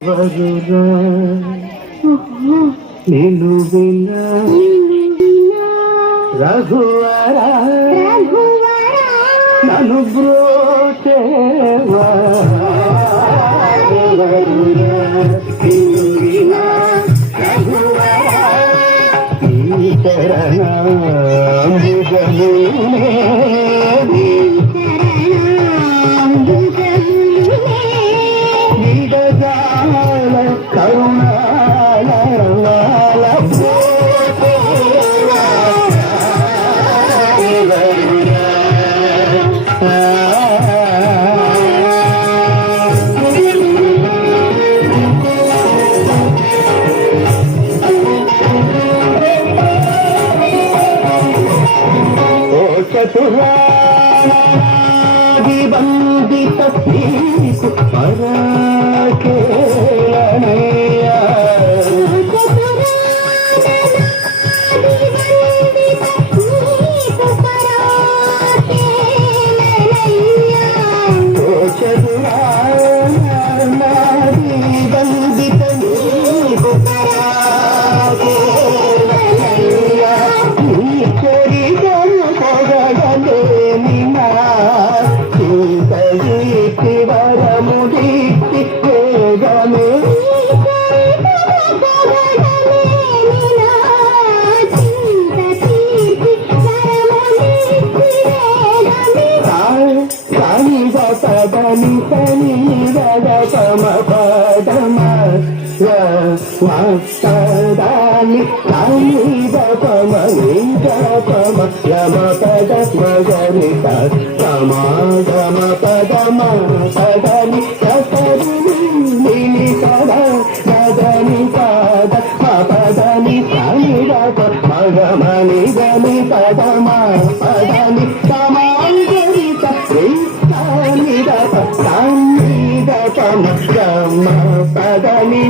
వరురా నిలువిన రఘువర నన్ను బ్రోచేవా వరురా నిలువిన రఘువర ఈ చరణాంబుజమునే చతురాదిబందిత నీకు పరాకేళనయ్యా చతురాదిబందిత నీకు పరాకేళనయ్యా నీ కోరికను పొగడలేని నా చింతగీతి వరముదీతి వేగమే పదని పని పమ పదమ మస్తాదాని పమ పమ యమ పద మగరిత సమాగమ పదమ పదని సరి పద మదని పద పదని పని మగమని గని పదమ పదని సమాగరిత పదని పదని